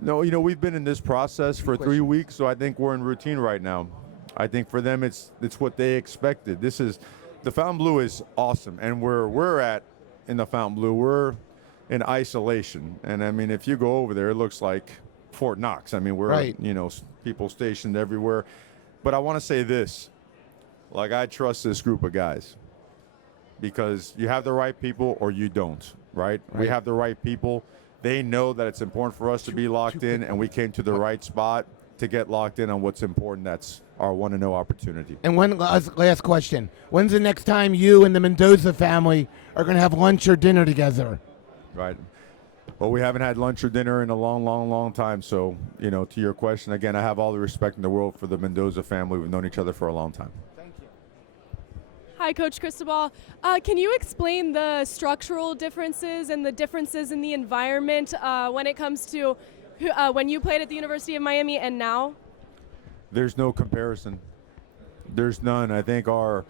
No, you know, we've been in this process for 3 weeks, so I think we're in routine right now. I think for them, it's what they expected. The Fountain Blue is awesome, and where we're at in the Fountain Blue, we're in isolation. And I mean, if you go over there, it looks like Fort Knox. I mean, we're, people stationed everywhere. But I want to say this, like, I trust this group of guys because you have the right people or you don't, right? We have the right people. They know that it's important for us to be locked in, and we came to the right spot to get locked in on what's important. That's our 1-0 opportunity. And one last question. When's the next time you and the Mendoza family are going to have lunch or dinner together? Right. Well, we haven't had lunch or dinner in a long, long, long time. So, you know, to your question, again, I have all the respect in the world for the Mendoza family. We've known each other for a long time. Hi, Coach Cristobal. Can you explain the structural differences and the differences in the environment when it comes to when you played at the University of Miami and now? There's no comparison. There's none. I think our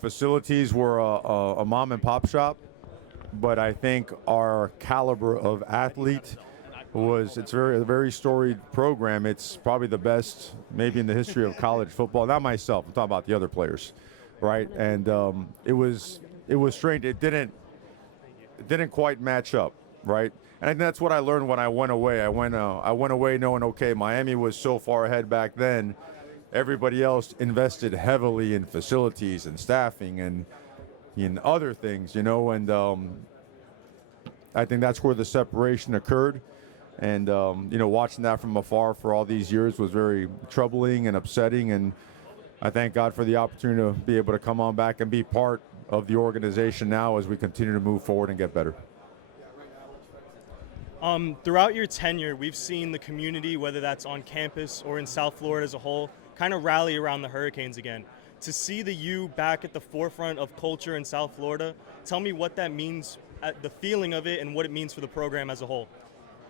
facilities were a mom and pop shop, but I think our caliber of athlete it's a very storied program. It's probably the best maybe in the history of college football. Not myself. I'm talking about the other players, right? And it was strange. It didn't quite match up, right? And I think that's what I learned when I went away. I went away knowing, okay, Miami was so far ahead back then. Everybody else invested heavily in facilities and staffing and in other things, you know. And I think that's where the separation occurred. And you know, watching that from afar for all these years was very troubling and upsetting. And I thank God for the opportunity to be able to come on back and be part of the organization now as we continue to move forward and get better. Throughout your tenure, we've seen the community, whether that's on campus or in South Florida as a whole, kind of rally around the Hurricanes again. To see the U back at the forefront of culture in South Florida, tell me what that means, the feeling of it, and what it means for the program as a whole.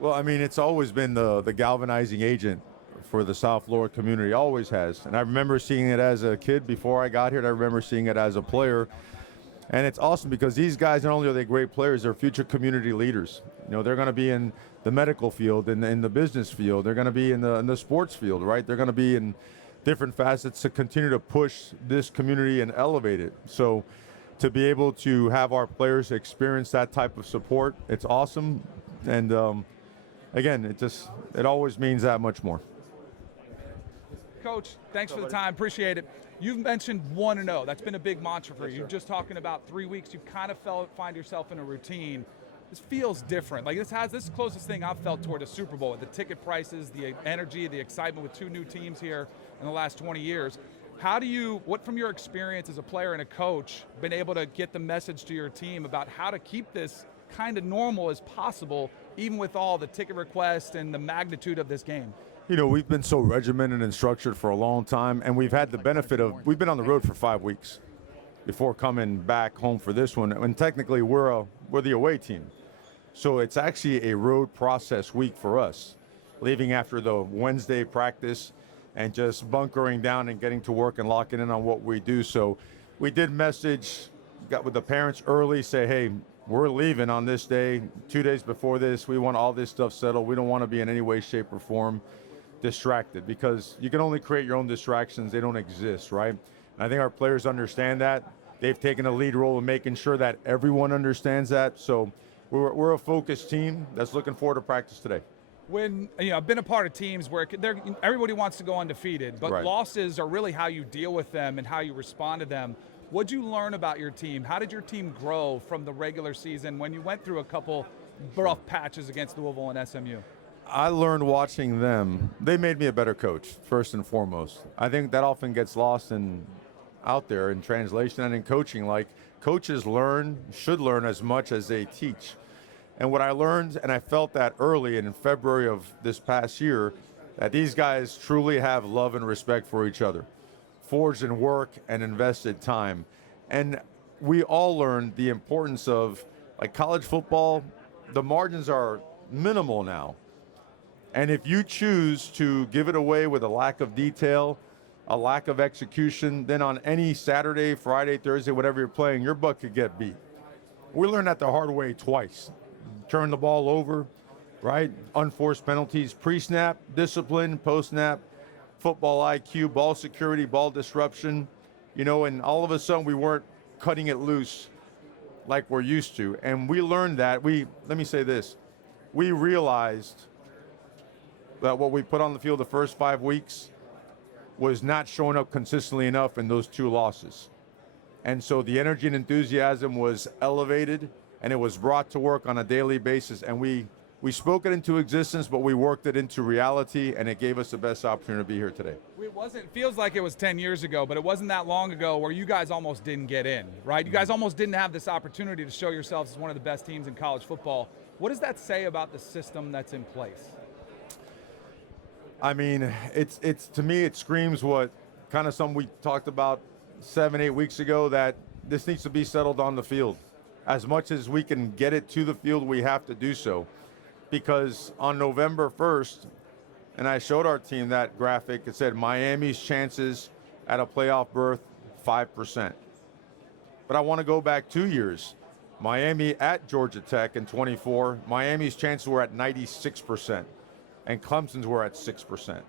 Well, I mean, it's always been the galvanizing agent for the South Florida community, always has. And I remember seeing it as a kid before I got here, and I remember seeing it as a player. And it's awesome because these guys, not only are they great players, they're future community leaders. You know, they're going to be in the medical field, in the business field. They're going to be in the sports field, right? They're going to be in different facets to continue to push this community and elevate it. So to be able to have our players experience that type of support, it's awesome. And again, it always means that much more. Coach, thanks for the time. Appreciate it. You've mentioned 1-0. That's been a big mantra for you. Just talking about 3 weeks, you kind of find yourself in a routine. This feels different. Like this is the closest thing I've felt toward a Super Bowl. The ticket prices, the energy, the excitement with 2 new teams here in the last 20 years. What from your experience as a player and a coach, been able to get the message to your team about how to keep this kind of normal as possible, even with all the ticket requests and the magnitude of this game? You know, we've been so regimented and structured for a long time, and we've had the benefit of, we've been on the road for 5 weeks before coming back home for this one. And technically, we're the away team. So it's actually a road process week for us, leaving after the Wednesday practice and just bunkering down and getting to work and locking in on what we do. So we did got with the parents early, say, hey, we're leaving on this day, 2 days before this. We want all this stuff settled. We don't want to be in any way, shape, or form distracted, because you can only create your own distractions. They don't exist, right? And I think our players understand that. They've taken a lead role in making sure that everyone understands that. So we're a focused team that's looking forward to practice today. When I've been a part of teams where everybody wants to go undefeated, but Right. Losses are really how you deal with them and how you respond to them. What'd you learn about your team? How did your team grow from the regular season when you went through a couple rough patches against Louisville and SMU? I learned watching them. They made me a better coach, first and foremost. I think that often gets lost out there in translation and in coaching. Like, coaches should learn as much as they teach. And what I learned, and I felt that early in February of this past year, that these guys truly have love and respect for each other, forged in work and invested time. And we all learned the importance of, like, college football, the margins are minimal now. And if you choose to give it away with a lack of detail, a lack of execution, then on any Saturday, Friday, Thursday, whatever you're playing, your butt could get beat. We learned that the hard way twice. Turn the ball over, right? Unforced penalties, pre-snap, discipline, post-snap, football IQ, ball security, ball disruption, and all of a sudden we weren't cutting it loose like we're used to. And we learned that. Let me say this. We realized that what we put on the field the first 5 weeks was not showing up consistently enough in those 2 losses. And so the energy and enthusiasm was elevated, and it was brought to work on a daily basis. And we spoke it into existence, but we worked it into reality, and it gave us the best opportunity to be here today. It feels like it was 10 years ago, but it wasn't that long ago where you guys almost didn't get in, right? You guys almost didn't have this opportunity to show yourselves as one of the best teams in college football. What does that say about the system that's in place? I mean, it's to me, it screams what kind of something we talked about 7-8 weeks ago, that this needs to be settled on the field. As much as we can get it to the field, we have to do so. Because on November 1st, and I showed our team that graphic, it said Miami's chances at a playoff berth, 5%. But I want to go back 2 years. Miami at Georgia Tech in 24, Miami's chances were at 96%. And Clemson's were at 6%.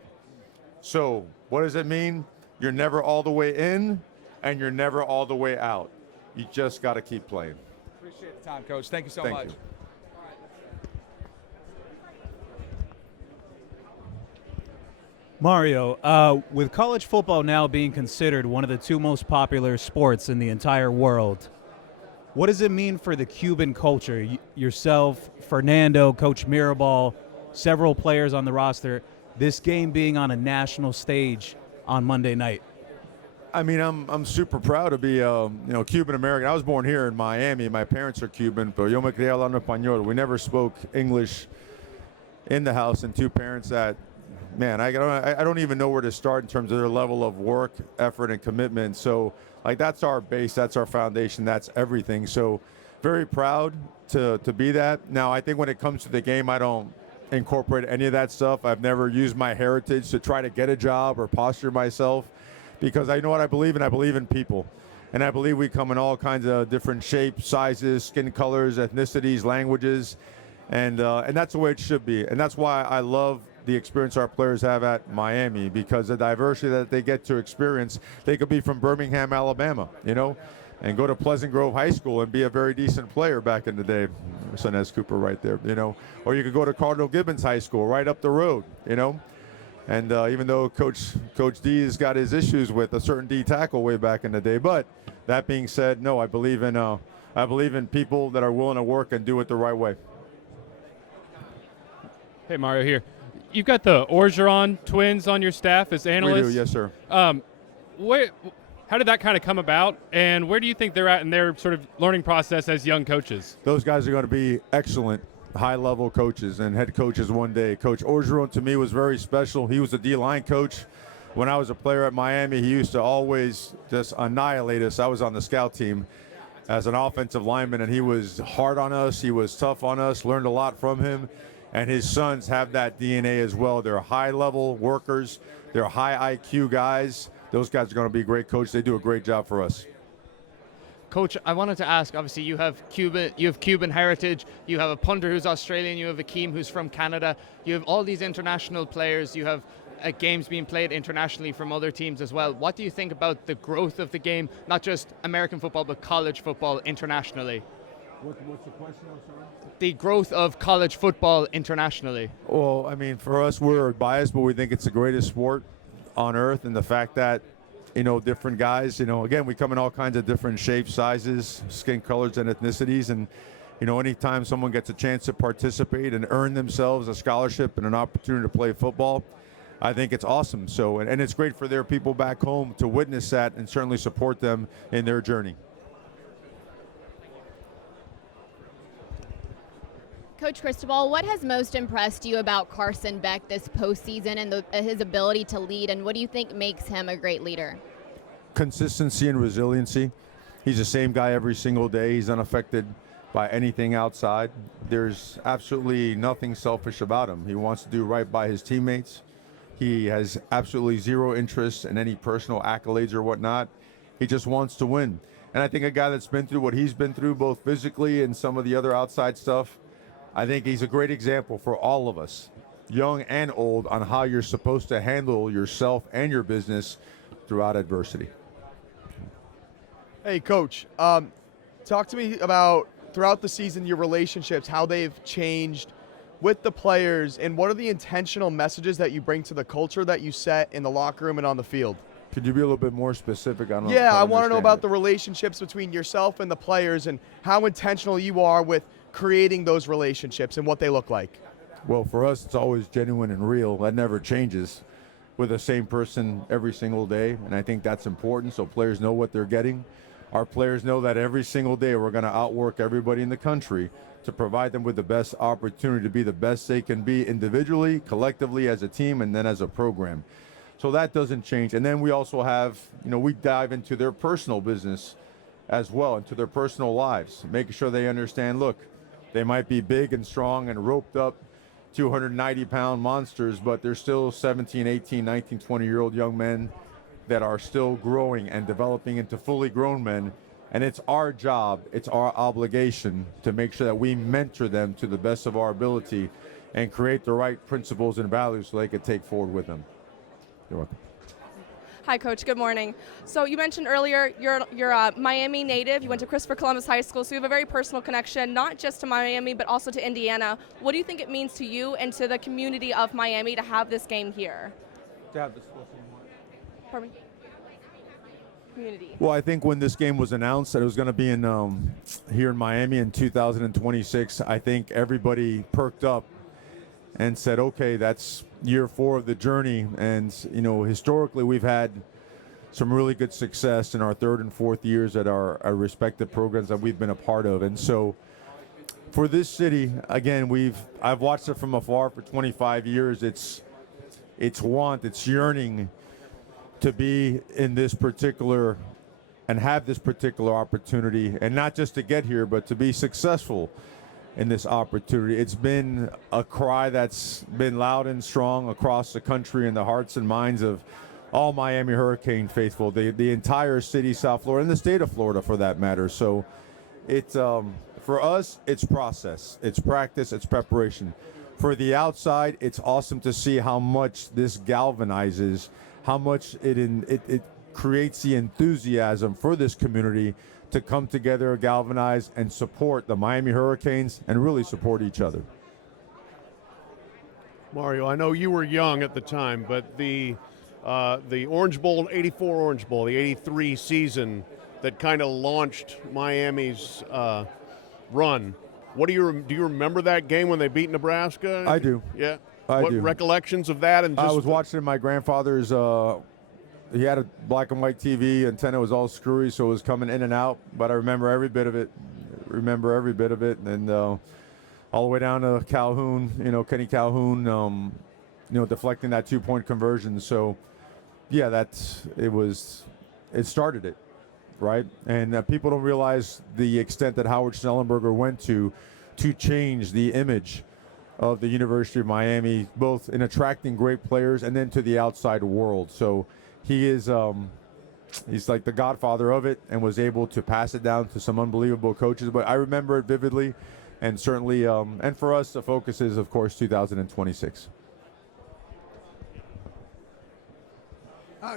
So what does it mean? You're never all the way in, and you're never all the way out. You just got to keep playing. Appreciate the time, Coach. Thank you so Thank much. you. Mario, with college football now being considered one of the 2 most popular sports in the entire world, what does it mean for the Cuban culture? Yourself, Fernando, Coach Mirabal, several players on the roster, this game being on a national stage on Monday night. I mean, I'm super proud to be Cuban American. I was born here in Miami. My parents are Cuban, pero yo me crié hablando español. We never spoke English in the house, and 2 parents that, man, I don't even know where to start in terms of their level of work, effort, and commitment. So, like, that's our base, that's our foundation, that's everything. So, very proud to be that. Now, I think when it comes to the game, I don't incorporate any of that stuff. I've never used my heritage to try to get a job or posture myself, because I know what I believe in. I believe in people, and I believe we come in all kinds of different shapes, sizes, skin colors, ethnicities, languages, and that's the way it should be. And that's why I love the experience our players have at Miami, because the diversity that they get to experience. They could be from Birmingham, Alabama, and go to Pleasant Grove High School and be a very decent player back in the day. Sonez Cooper right there, Or you could go to Cardinal Gibbons High School right up the road, And even though Coach D has got his issues with a certain D tackle way back in the day, but that being said, no, I believe in people that are willing to work and do it the right way. Hey, Mario here. You've got the Orgeron twins on your staff as analysts. We do, yes, sir. How did that kind of come about, and where do you think they're at in their sort of learning process as young coaches? Those guys are going to be excellent high-level coaches and head coaches one day. Coach Orgeron, to me, was very special. He was a D-line coach. When I was a player at Miami, he used to always just annihilate us. I was on the scout team as an offensive lineman, and he was hard on us. He was tough on us, learned a lot from him. And his sons have that DNA as well. They're high-level workers. They're high IQ guys. Those guys are going to be great coaches. They do a great job for us. Coach, I wanted to ask, obviously you have Cuban heritage, you have a punter who's Australian, you have Akeem who's from Canada, you have all these international players, you have games being played internationally from other teams as well. What do you think about the growth of the game, not just American football, but college football internationally? What's the question, I'm sorry? The growth of college football internationally. Well, I mean, for us, we're biased, but we think it's the greatest sport on earth, and the fact that different guys. Again, we come in all kinds of different shapes, sizes, skin colors, and ethnicities. And, anytime someone gets a chance to participate and earn themselves a scholarship and an opportunity to play football, I think it's awesome. So, and it's great for their people back home to witness that and certainly support them in their journey. Coach Cristobal, what has most impressed you about Carson Beck this postseason and his ability to lead, and what do you think makes him a great leader? Consistency and resiliency. He's the same guy every single day. He's unaffected by anything outside. There's absolutely nothing selfish about him. He wants to do right by his teammates. He has absolutely zero interest in any personal accolades or whatnot. He just wants to win. And I think a guy that's been through what he's been through, both physically and some of the other outside stuff, I think he's a great example for all of us, young and old, on how you're supposed to handle yourself and your business throughout adversity. Hey, Coach, talk to me about, throughout the season, your relationships, how they've changed with the players, and what are the intentional messages that you bring to the culture that you set in the locker room and on the field? Could you be a little bit more specific? I want to know about the relationships between yourself and the players and how intentional you are with creating those relationships and what they look like. Well, for us, it's always genuine and real. That never changes. We're the same person every single day, and I think that's important so players know what they're getting. Our players know that every single day we're going to outwork everybody in the country to provide them with the best opportunity to be the best they can be individually, collectively, as a team, and then as a program. So that doesn't change. And then we also have, we dive into their personal business as well, into their personal lives, making sure they understand, look, they might be big and strong and roped up 290-pound monsters, but they're still 17, 18, 19, 20-year-old young men that are still growing and developing into fully grown men. And it's our job, it's our obligation to make sure that we mentor them to the best of our ability and create the right principles and values so they can take forward with them. You're welcome. Hi, Coach. Good morning. So you mentioned earlier you're a Miami native. You went to Christopher Columbus High School, so you have a very personal connection, not just to Miami, but also to Indiana. What do you think it means to you and to the community of Miami to have this game here? To have this Pardon me? Community. Well, I think when this game was announced that it was going to be in here in Miami in 2026, I think everybody perked up and said, okay, that's year 4 of the journey. And, historically we've had some really good success in our 3rd and 4th years at our respective programs that we've been a part of. And so for this city, again, I've watched it from afar for 25 years. It's yearning to be in this particular and have this particular opportunity, and not just to get here, but to be successful in this opportunity. It's been a cry that's been loud and strong across the country in the hearts and minds of all Miami Hurricane faithful, the entire city, South Florida, and the state of Florida for that matter. So it's for us, it's process, it's practice, it's preparation. For the outside, it's awesome to see how much this galvanizes, how much it creates the enthusiasm for this community to come together, galvanize, and support the Miami Hurricanes and really support each other. Mario, I know you were young at the time, but the Orange Bowl, 84 Orange Bowl, the 83 season that kind of launched Miami's run. Do you remember that game when they beat Nebraska? I do. Yeah. I what do. recollections of that? And I was watching my grandfather's. He had a black and white TV. Antenna was all screwy, so it was coming in and out. But I remember every bit of it. And all the way down to Calhoun. Kenny Calhoun. Deflecting that 2-point conversion. So, yeah, it started it, right? And people don't realize the extent that Howard Schnellenberger went to change the image of the University of Miami, both in attracting great players and then to the outside world. So he is he's like the godfather of it and was able to pass it down to some unbelievable coaches. But I remember it vividly, and certainly, and for us, the focus is, of course, 2026.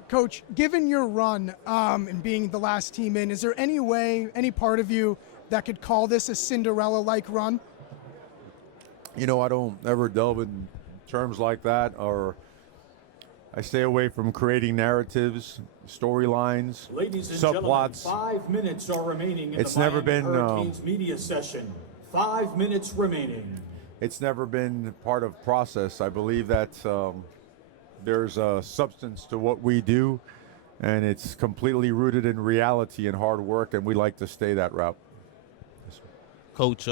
Coach, given your run and being the last team in, is there any way, any part of you that could call this a Cinderella-like run? I don't ever delve in terms like that, or I stay away from creating narratives, storylines, Ladies and subplots. gentlemen, 5 minutes are remaining in It's the never Miami been, Hurricanes media session. 5 minutes remaining. It's never been part of process. I believe that there's a substance to what we do, and it's completely rooted in reality and hard work, and we like to stay that route. Coach,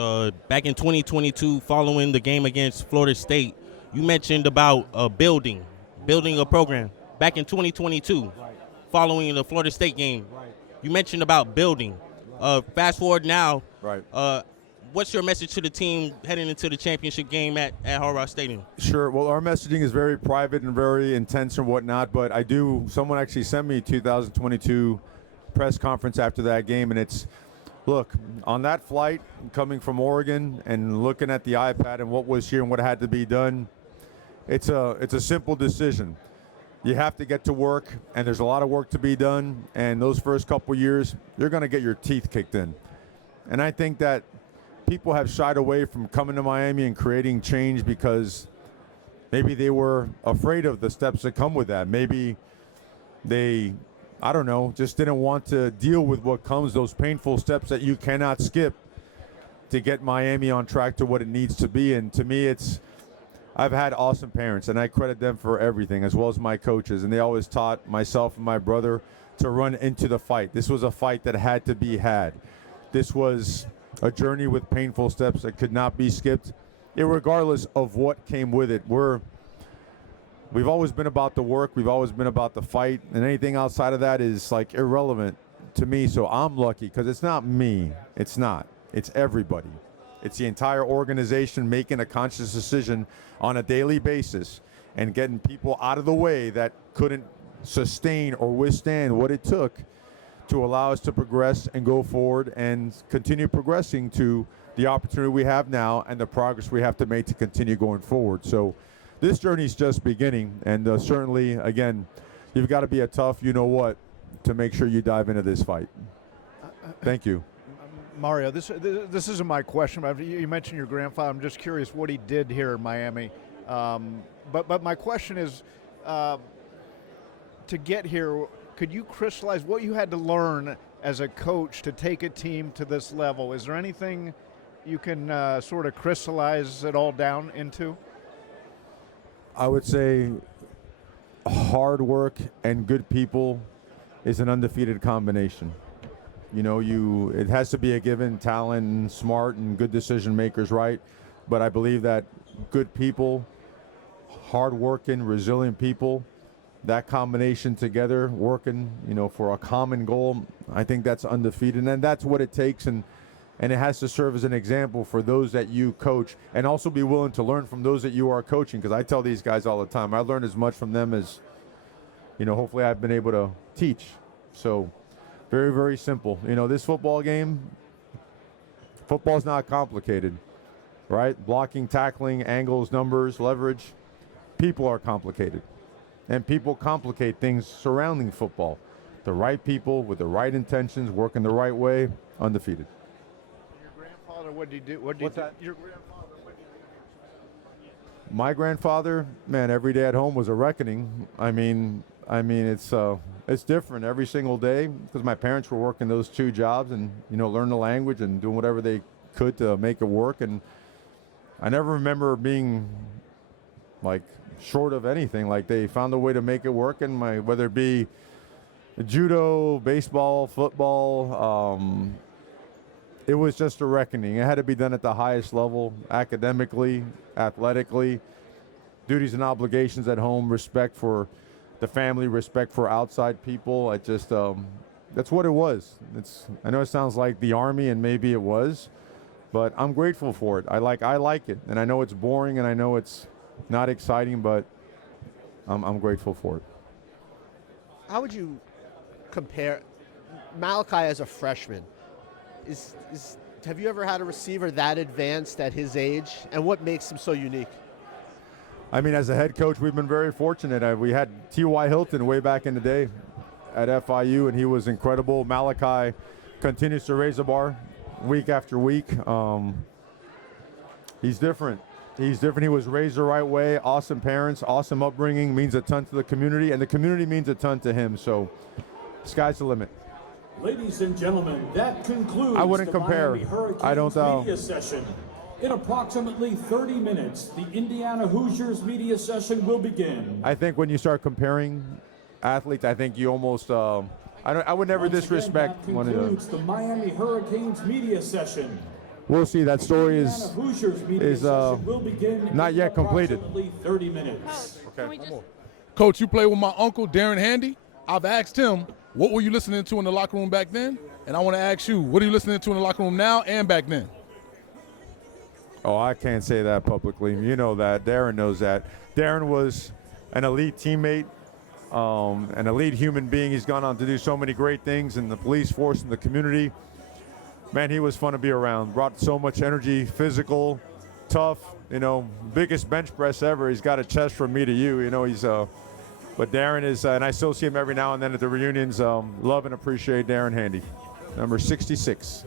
back in 2022, following the game against Florida State, you mentioned about building a program. Back in 2022, following the Florida State game, you mentioned about building. Fast forward now, what's your message to the team heading into the championship game at Hard Rock Stadium? Sure. Well, our messaging is very private and very intense and whatnot, but someone actually sent me a 2022 press conference after that game, and it's, look, on that flight coming from Oregon and looking at the iPad and what was here and what had to be done, it's a simple decision. You have to get to work, and there's a lot of work to be done, and those first couple years, you're going to get your teeth kicked in. And I think that people have shied away from coming to Miami and creating change because maybe they were afraid of the steps that come with that. Maybe they, I don't know, just didn't want to deal with what comes, those painful steps that you cannot skip to get Miami on track to what it needs to be. And to me, I've had awesome parents, and I credit them for everything, as well as my coaches. And they always taught myself and my brother to run into the fight. This was a fight that had to be had. This was a journey with painful steps that could not be skipped, irregardless of what came with it. We've always been about the work. We've always been about the fight. And anything outside of that is, like, irrelevant to me. So I'm lucky because it's not me. It's not. It's everybody. It's the entire organization making a conscious decision on a daily basis and getting people out of the way that couldn't sustain or withstand what it took to allow us to progress and go forward and continue progressing to the opportunity we have now and the progress we have to make to continue going forward. So this journey is just beginning, and certainly, again, you've got to be a tough you-know-what to make sure you dive into this fight. Thank you. Mario, this isn't my question, but you mentioned your grandfather. I'm just curious what he did here in Miami. But my question is, to get here, could you crystallize what you had to learn as a coach to take a team to this level? Is there anything you can sort of crystallize it all down into? I would say hard work and good people is an undefeated combination. You know, it has to be a given, talent and smart and good decision makers, right? But I believe that good people, hard-working, resilient people, that combination together, working, for a common goal, I think that's undefeated. And that's what it takes, and it has to serve as an example for those that you coach, and also be willing to learn from those that you are coaching, because I tell these guys all the time, I learn as much from them as, hopefully I've been able to teach. So very, very simple. This football game, football's not complicated, right? Blocking, tackling, angles, numbers, leverage. People are complicated. And people complicate things surrounding football. The right people with the right intentions, working the right way, undefeated. Your grandfather, what did he do? Your grandfather, what did he do? My grandfather, man, every day at home was a reckoning. I mean, it's different every single day because my parents were working those two jobs and, learn the language and doing whatever they could to make it work. And I never remember being short of anything. Like, they found a way to make it work, and whether it be judo, baseball, football, it was just a reckoning. It had to be done at the highest level, academically, athletically, duties and obligations at home, respect for the family, respect for outside people. That's what it was. I know it sounds like the Army, and maybe it was, but I'm grateful for it. I like it, and I know it's boring, and I know it's not exciting, but I'm grateful for it. How would you compare Malachi as a freshman? Have you ever had a receiver that advanced at his age, and what makes him so unique? I mean, as a head coach, we've been very fortunate. We had T.Y. Hilton way back in the day at FIU, and he was incredible. Malachi continues to raise the bar week after week. He's different. He's different. He was raised the right way. Awesome parents, awesome upbringing, means a ton to the community, and the community means a ton to him. So, sky's the limit. Ladies and gentlemen, that concludes I wouldn't the compare. Miami Hurricanes I don't media session. In approximately 30 minutes, the Indiana Hoosiers media session will begin. I think when you start comparing athletes, I think you almost. I would never Once disrespect again, one that of concludes them. the Miami Hurricanes media session. We'll see. That story Indiana Hoosiers media session will begin not in yet completed. approximately 30 minutes. Coach, you play with my uncle, Darren Handy. I've asked him, what were you listening to in the locker room back then? And I want to ask you, what are you listening to in the locker room now and back then? Oh, I can't say that publicly. You know that. Darren knows that. Darren was an elite teammate, an elite human being. He's gone on to do so many great things in the police force and the community. Man, he was fun to be around. Brought so much energy, physical, tough. Biggest bench press ever. He's got a chest from me to you. He's. But Darren is, and I still see him every now and then at the reunions. Love and appreciate Darren Handy, number 66.